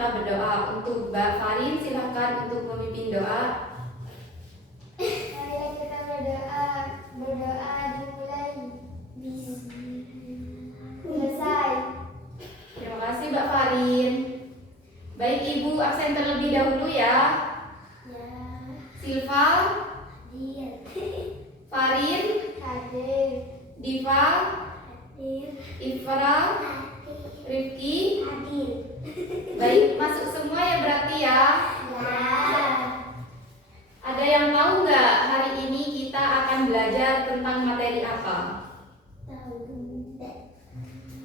kita berdoa. Untuk Mbak Farin, silakan untuk memimpin doa. Marilah kita berdoa. Berdoa dimulai. Selesai. Terima kasih Mbak Farin. Baik Ibu, absen terlebih dahulu ya. Ya. Silva, Hadir. Farin, Hadir. Diva, Hadir. Ifra, Hadir. Rifki. Hadir. Baik, masuk semua ya berarti ya. Ya. Ada yang tahu nggak hari ini kita akan belajar tentang materi apa?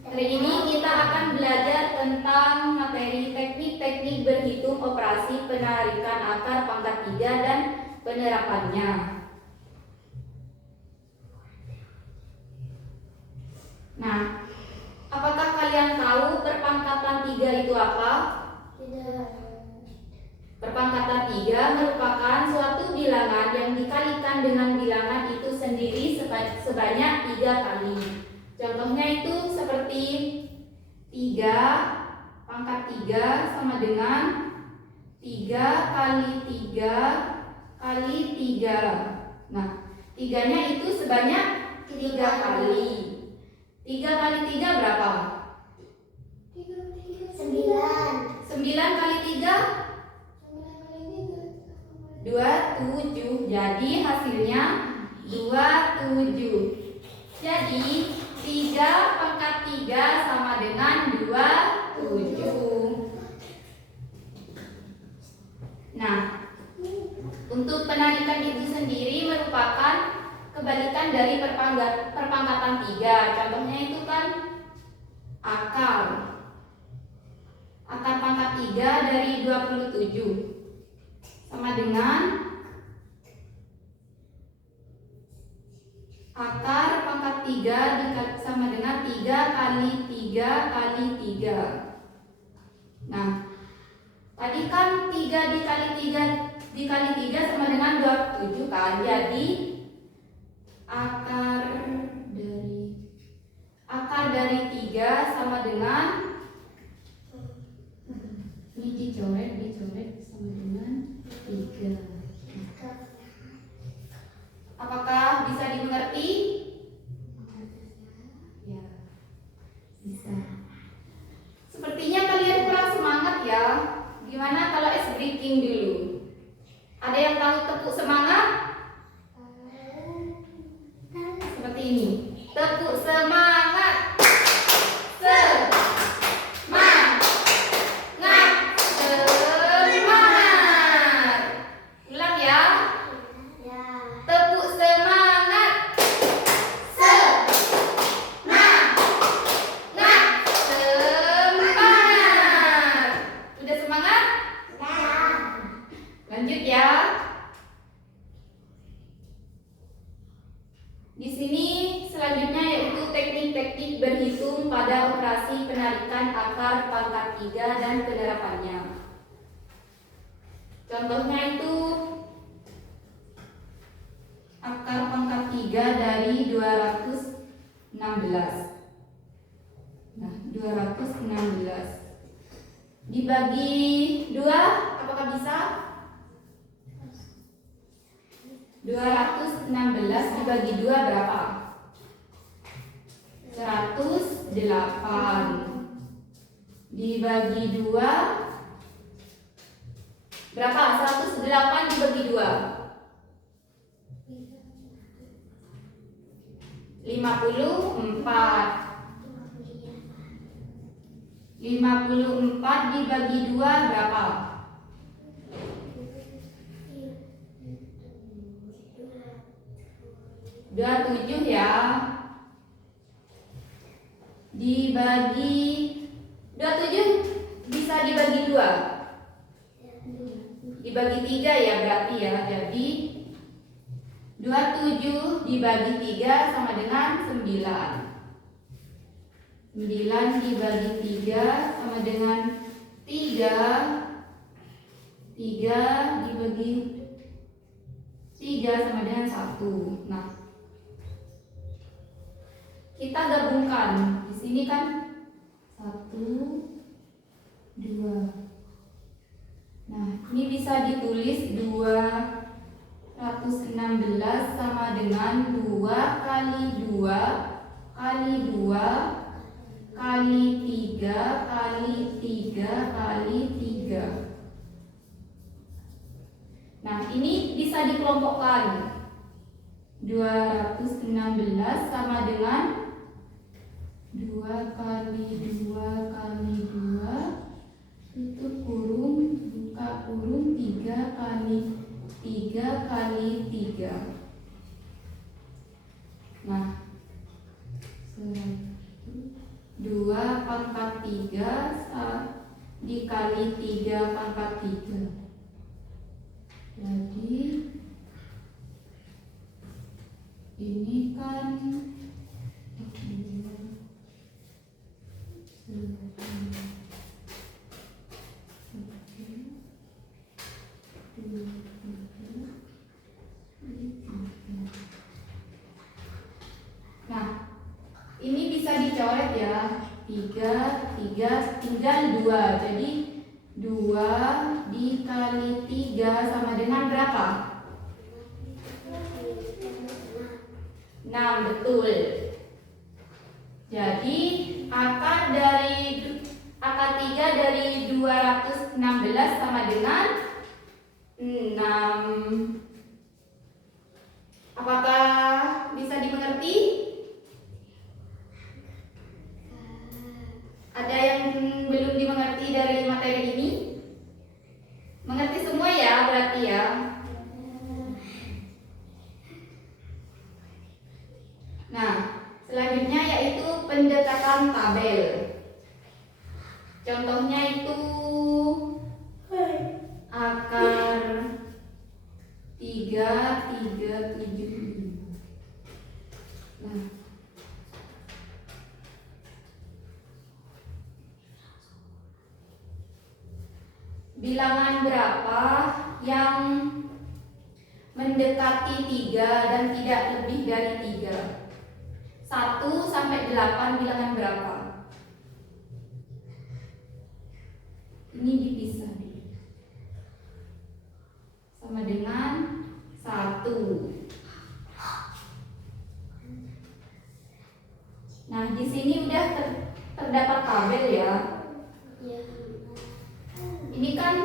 Hari ini kita akan belajar tentang materi teknik-teknik berhitung operasi penarikan akar pangkat 3 dan penerapannya. Nah, apakah kalian tahu perpangkatan 3 itu apa? Tidak. Perpangkatan 3 merupakan suatu bilangan yang dikalikan dengan bilangan itu sendiri sebanyak 3 kali. Contohnya itu seperti 3 pangkat 3 sama dengan 3 kali 3 kali 3. Nah, 3-nya itu sebanyak 3 kali. 3 kali 3 berapa? 9. 9 kali 3? 27. Jadi hasilnya 27. Jadi 3 pangkat 3 sama dengan 27. Nah, untuk penarikan itu sendiri merupakan kebalikan dari perpangkatan 3. Contohnya itu kan akar. Akar pangkat 3 dari 27 sama dengan akar pangkat 3 sama dengan 3 kali 3 kali 3. Nah, tadi kan 3 dikali 3 sama dengan 27 kan. Jadi akar dari 3 sama dengan, ini dicoret sama dengan 3. Apakah bisa dimengerti? Ya, bisa. Sepertinya kalian kurang semangat ya. Gimana kalau ice breaking dulu? Ada yang tahu tepuk semangat? Seperti ini. Tepuk semangat. Semangat. Semangat. Ulang ya. Tepuk semangat. Semangat. Semangat. Udah semangat? Lanjut ya. Di sini selanjutnya yaitu teknik-teknik berhitung pada operasi penarikan akar pangkat 3 dan penerapannya. Contohnya itu akar pangkat 3 dari 216. Nah, 216 dibagi 2, apakah bisa? 216 dibagi 2 berapa? 108. Dibagi 2 berapa? 108 dibagi 2 54. 54 dibagi 2 berapa? 27 ya. Dibagi 27 bisa dibagi 2. Dibagi 3 ya berarti ya. Jadi 27 dibagi 3 sama dengan 9. 9 dibagi 3 sama dengan 3. 3 dibagi 3 sama dengan 1. Nah, kita gabungkan. Di sini kan 1, 2, Nah, ini bisa ditulis 216 sama dengan 2 kali 2 kali 2 kali 3 kali 3 kali 3. Nah, ini bisa dikelompokkan. 216 sama dengan 2 kali 2 kali 2 tutup kurung buka kurung 3 kali 3 kali 3. Nah, 2 pangkat 3 dikali 3 pangkat 3. Jadi ini kan nah, ini bisa dicoret ya. 3 tinggal 2. Jadi 2 dikali 3 sama dengan berapa? 6, betul. Jadi akar 3 dari 216 sama dengan 6. Apakah bisa dimengerti? Ada yang belum dimengerti dari materi ini? Mengerti semua ya berarti ya? Nah, selanjutnya yaitu pendekatan tabel. Contohnya itu akar 3,375. Nah, bilangan berapa yang mendekati 3 dan tidak lebih dari 3? 1 sampai 8 bilangan berapa? Ini dipisah sama dengan 1. Nah, di sini udah terdapat tabel ya. Ini kan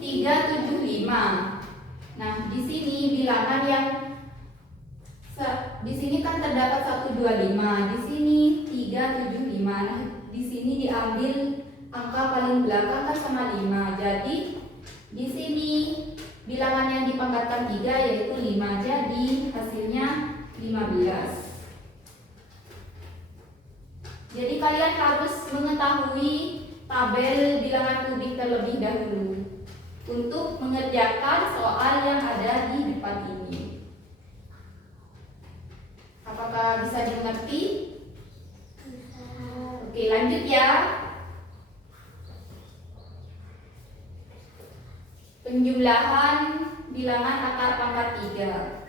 375. Nah, di sini bilangan yang di sini kan terdapat 125, di sini 375. Nah, di sini diambil angka paling belakang kan sama 5. Jadi di sini bilangan yang dipangkatkan 3 yaitu 5. Jadi hasilnya 15. Jadi kalian harus mengetahui tabel bilangan kubik terlebih dahulu untuk mengerjakan soal yang ada di depan ini. Apakah bisa dimengerti? Oke, lanjut ya. Penjumlahan bilangan akar pangkat 3.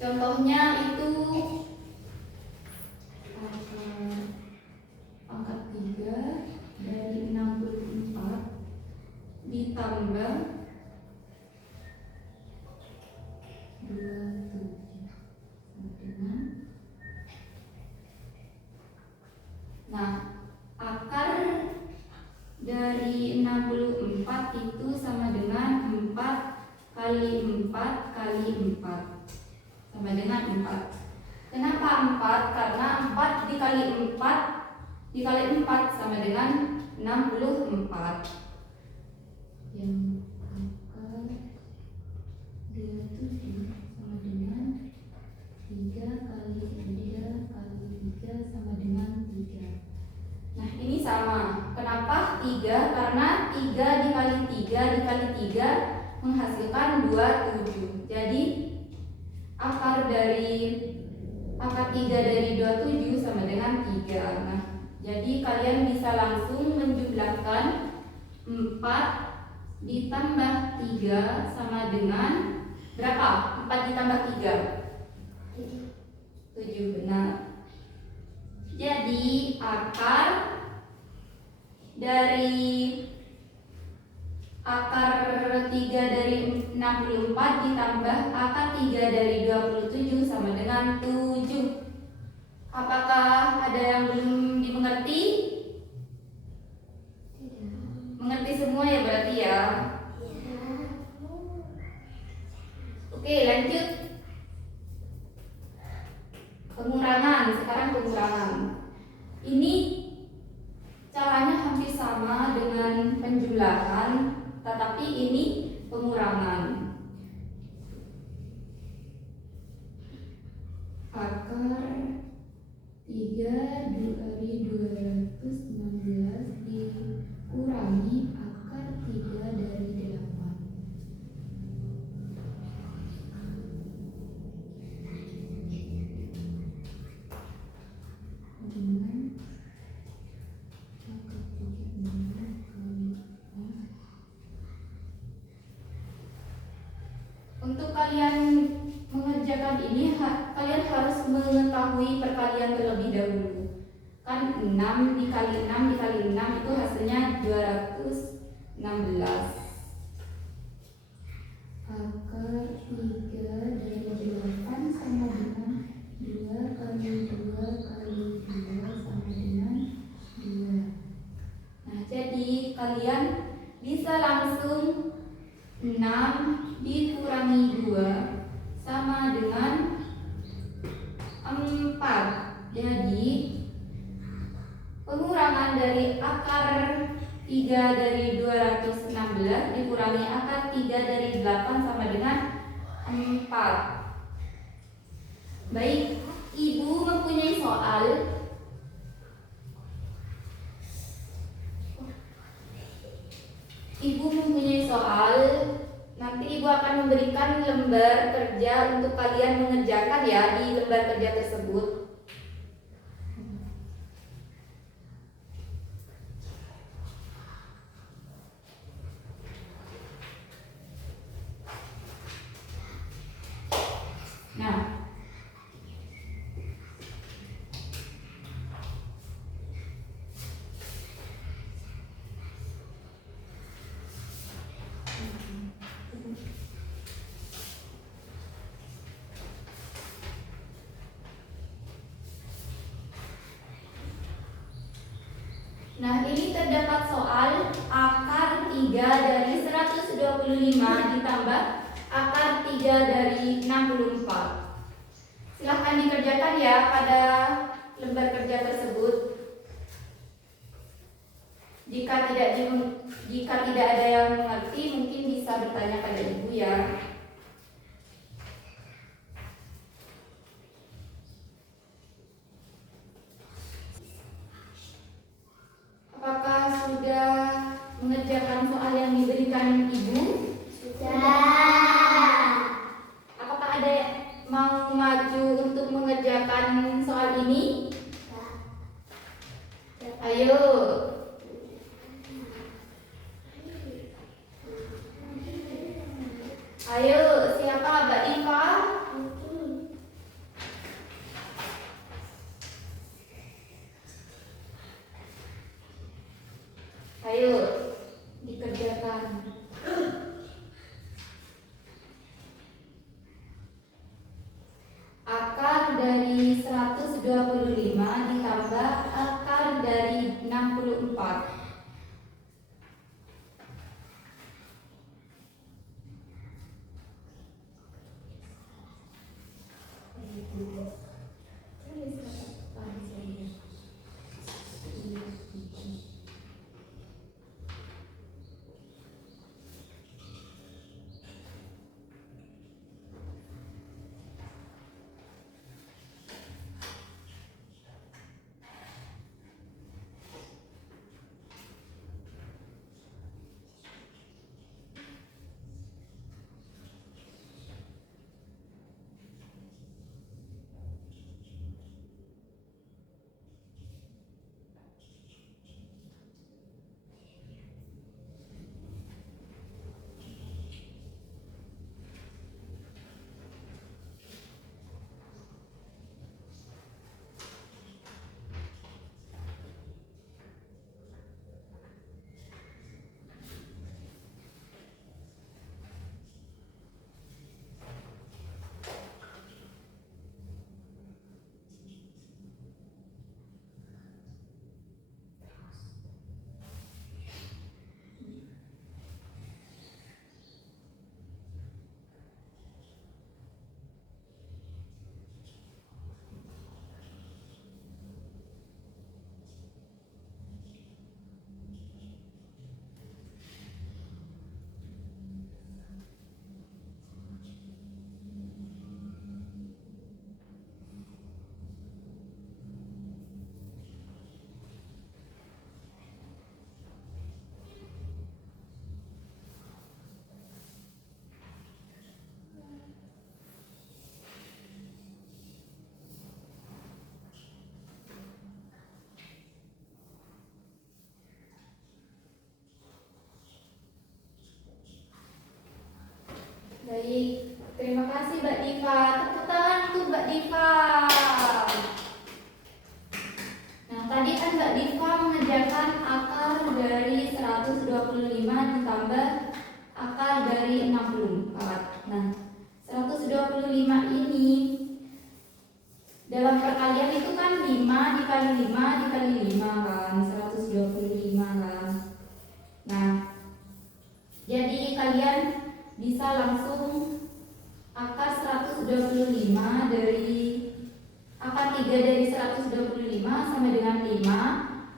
Contohnya itu pangkat 3 dari 64 ditambah 27 dengan. Nah, akar dari 64 itu sama dengan 4 kali 4 kali 4 sama dengan 4. Kenapa 4? Karena 4 dikali 4 sama dengan 64. Yang akar 27 sama dengan 3 kali 3 kali 3 sama dengan 3. Nah, ini sama. Kenapa 3? Karena 3 dikali 3 dikali 3 menghasilkan 27. Jadi akar 3 dari 27 sama dengan 3. Nah, jadi kalian bisa langsung menjumlahkan 4 ditambah 3 sama dengan berapa? 4 ditambah 3 7, benar. Jadi akar dari akar 3 dari 64 ditambah akar 3 dari 27 sama dengan 7. Apakah ada yang belum dimengerti? Mengerti semua ya berarti ya. Oke, lanjut. Pengurangan, sekarang pengurangan. Ini caranya hampir sama dengan penjumlahan, tetapi ini pengurangan. Akar 3 dari 216 dikurangi akar 3 dari 8. Dengan akar 3 kali 8. Untuk kalian mengerjakan ini, kalian harus mengetahui perkalian terlebih dahulu. Kan 6 dikali 6 dikali 6 itu hasilnya 216. Akar 3 dari 8 sama dengan 2 kali 2 kali 2 sama dengan 2. Nah, jadi kalian bisa langsung 6 dikurangi 2 sama dengan 4. Jadi pengurangan dari akar 3 dari 216 dikurangi akar 3 dari 8 sama dengan 4. Baik, Ibu mempunyai soal. Nanti Ibu akan memberikan lembar kerja untuk kalian mengerjakan ya di lembar kerja tersebut. Nah, ini terdapat soal akar 3 dari 125 ditambah akar 3 dari 64. Silahkan dikerjakan ya pada lembar kerja tersebut. Jika tidak ada yang mengerti, mungkin bisa bertanya pada Ibu ya. Apakah sudah mengerjakan soal yang diberikan Ibu? Sudah. Apakah ada yang mau maju untuk mengerjakan soal ini? Ayo. Ayo, siapa? Mbak Iva? Ayo, dikerjakan. Akar dari 125 ditambah akar dari 64.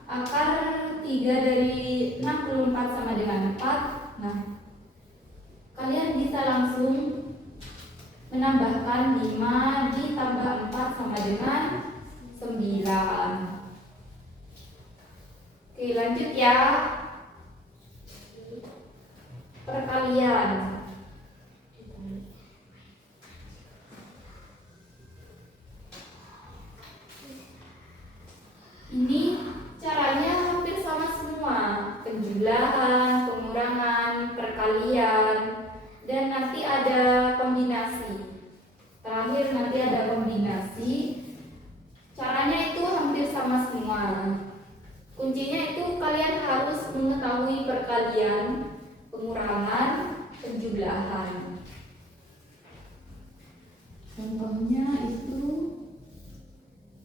Akar 3 dari 64 sama dengan 4. Nah, kalian bisa langsung menambahkan 5 ditambah 4 sama dengan 9. Oke, lanjut ya. Perkalian. Ini caranya hampir sama semua. Penjumlahan, pengurangan, perkalian, dan nanti ada kombinasi. Terakhir nanti ada kombinasi. Caranya itu hampir sama semua. Kuncinya itu kalian harus mengetahui perkalian, pengurangan, penjumlahan. Contohnya itu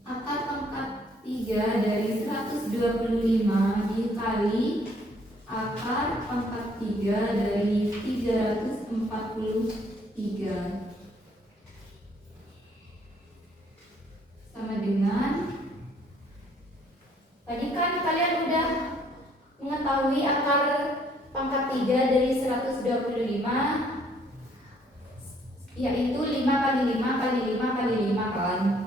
akar pangkat 3 dari 125 dikali akar pangkat 3 dari 343 sama dengan, tadi kan kalian udah mengetahui akar pangkat 3 dari 125 yaitu 5 kali 5 kali 5 kali 5 kan.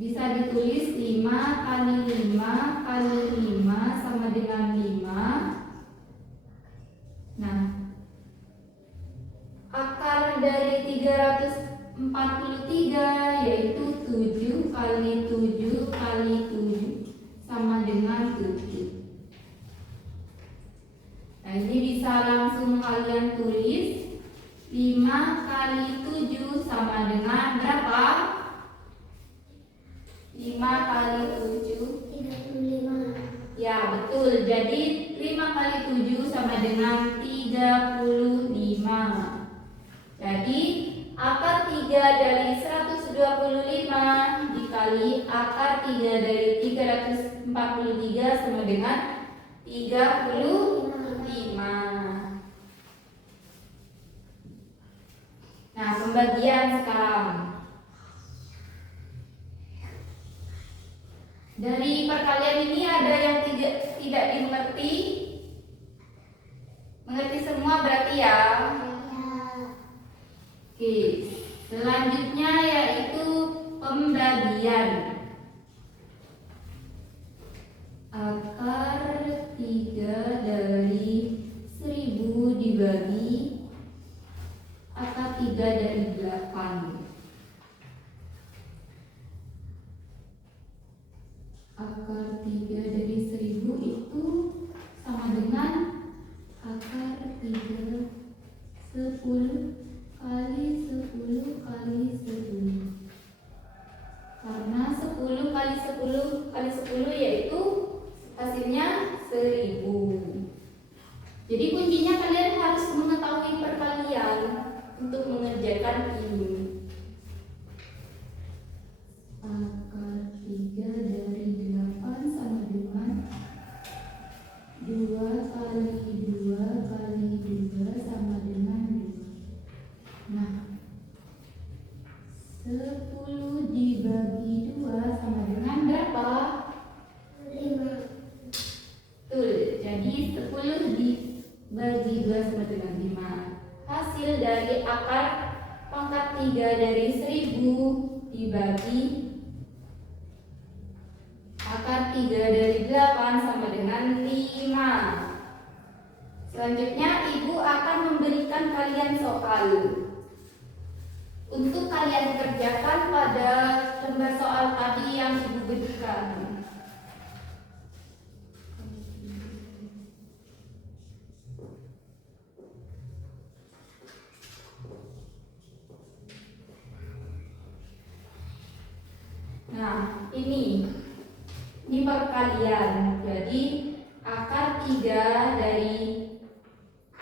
Bisa ditulis 5 kali 5 kali 5 sama dengan 5. Nah, akar dari 343 yaitu 7 kali 7 kali 7 sama dengan 7. Nah, ini bisa langsung kalian tulis 5 kali 7 sama dengan berapa? 5 kali 7 35. Ya, betul. Jadi 5 kali 7 sama dengan 35. Jadi akar 3 dari 125 dikali akar 3 dari 343 sama dengan 35. Nah, pembagian sekarang. Dari perkalian ini ada yang tidak dimengerti? Mengerti semua berarti ya? Oke, selanjutnya yaitu pembagian. Akar 3 dari 1000 dibagi akar 3 dari 8. Akar 3 dari 1000 itu sama dengan akar 3 10 kali 10 kali 10. Karena 10 kali 10 kali 10 yaitu hasilnya 1000. Jadi kuncinya kalian harus mengetahui perkalian untuk mengerjakan ini. Akar 3 dari 8 sama dengan 2 kali 2 kali 2 sama dengan 2. Nah, 10 dibagi 2 sama dengan berapa? 5. Betul, jadi 10 dibagi 2 sama dengan 5. Hasil dari akar pangkat 3 dari 1000 dibagi akar 3 dari 8 sama dengan 5. Selanjutnya ibu akan memberikan kalian soal untuk kalian kerjakan pada lembar soal tadi yang ibu berikan. Nah, ini perkalian. Jadi akar 3 dari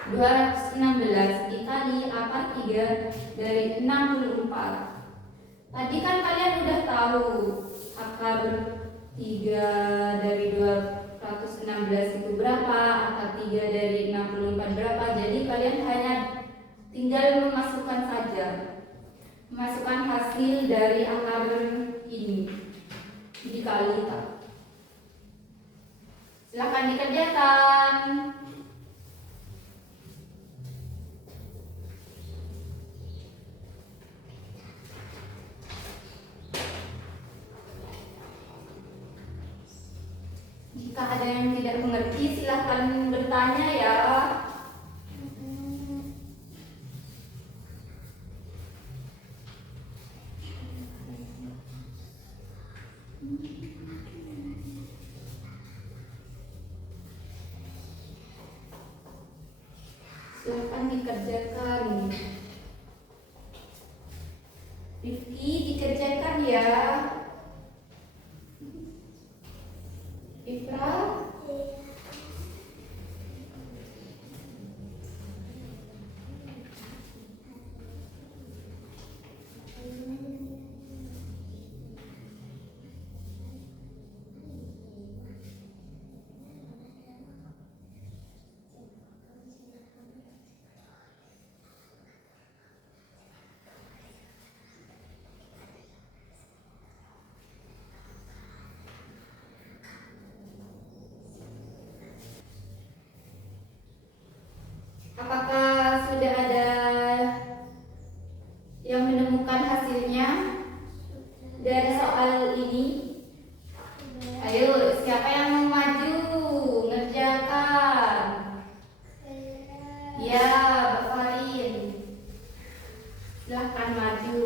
216 dikali akar 3 dari 64. Tadi kan kalian udah tahu akar 3 dari 216 itu berapa, akar 3 dari 64 berapa. Jadi kalian hanya tinggal memasukkan saja. Masukkan hasil dari akar ini dikali tak. Silakan dikerjakan. Jika ada yang tidak mengerti, silakan bertanya ya. Silakan dikerjakan. Rifki, dikerjakan ya. Ifra, apakah sudah ada yang menemukan hasilnya dari soal ini? Ayo, siapa yang mau maju ngerjakan? Ya, Mbak Farin. Silahkan maju.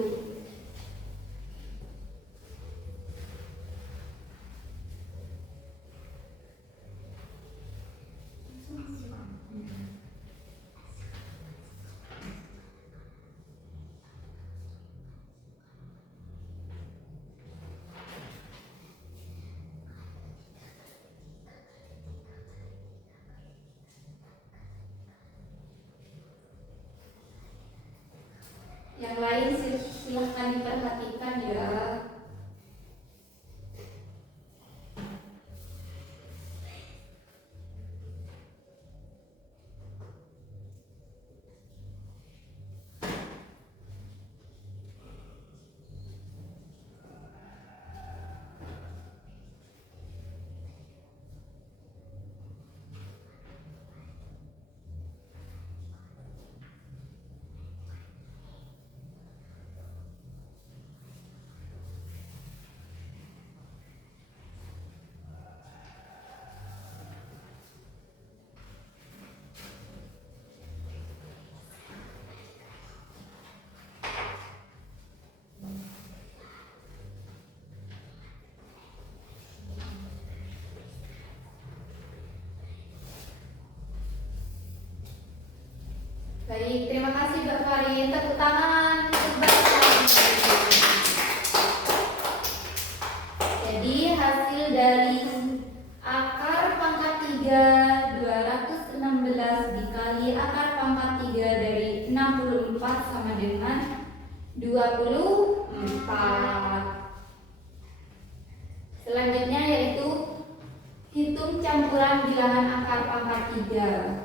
Yang lain silahkan diperhatikan ya. Baik, terima kasih Mbak Farin. Tepuk tangan untuk Mbak Farin. Jadi hasil dari akar pangkat 3 216 dikali akar pangkat 3 dari 64 sama dengan 24. Selanjutnya yaitu hitung campuran bilangan akar pangkat 3.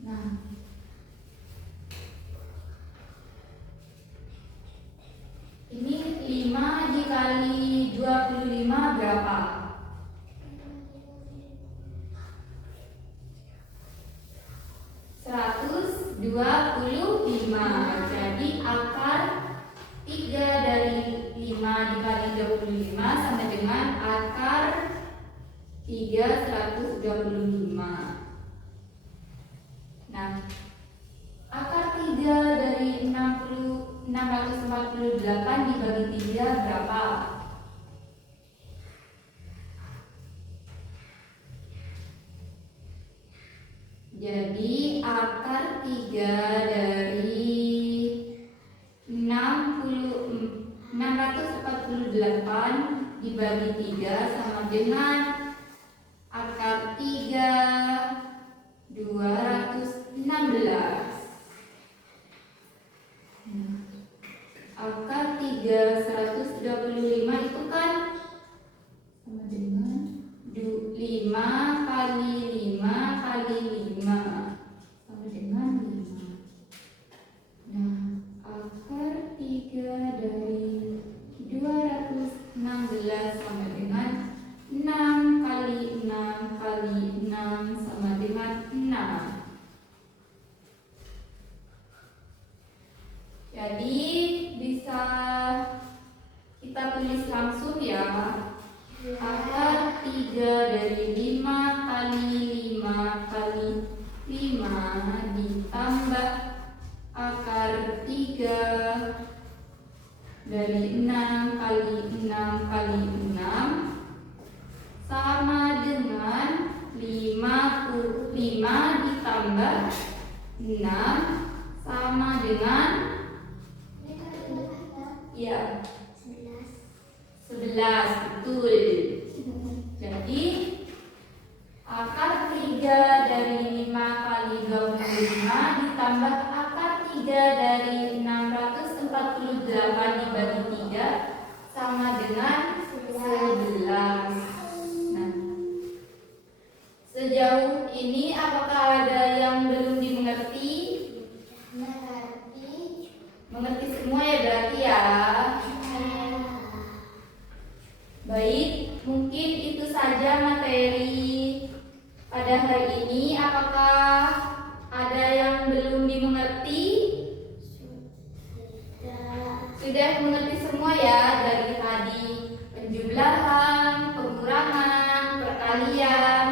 Nah, ini 5 dikali 25 berapa? 125. Jadi akar 3 dari 5 dikali 25 sama dengan akar 3 125. Nah, akar 3 dari 648 dibagi 3 berapa? Jadi akar 3 dari 64 48 dibagi 3 sama dengan akar 3 216. Akar 3 135 itu kan sama dengan 5 kali 5 kali 5 sama dengan 5. Nah, akar 3 dari 216 sama dengan 6 kali 6 kali 6 sama dengan 6. Jadi bisa kita tulis langsung ya. Akar 3 dari 5 kali 5 kali 5 ditambah akar 3 dari 6 kali 6 kali 6 sama dengan 55 ditambah 6 sama dengan ya 11, betul. Jadi akar 3 dari 5 kali 25 ditambah akar 3 dari 648 dibagi 3 sama dengan 11. Nah, sejauh ini apakah ada yang belum dimengerti? Mengerti semua ya berarti ya. Baik, mungkin itu saja materi pada hari ini. Apakah ada yang belum dimengerti? Sudah mengerti semua ya dari tadi. Penjumlahan, pengurangan, perkalian,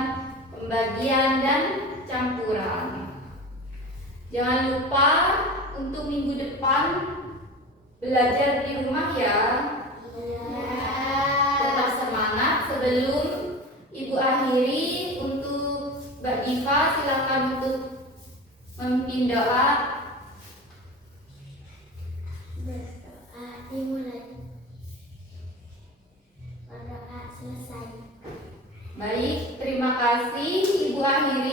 pembagian, dan campuran. Jangan lupa untuk minggu depan belajar di rumah ya. Tetap semangat. Sebelum Ibu akhiri, untuk Mbak Diva silakan untuk memimpin doa. Berdoa dimulai. Berdoa selesai. Baik, terima kasih. Ibu akhiri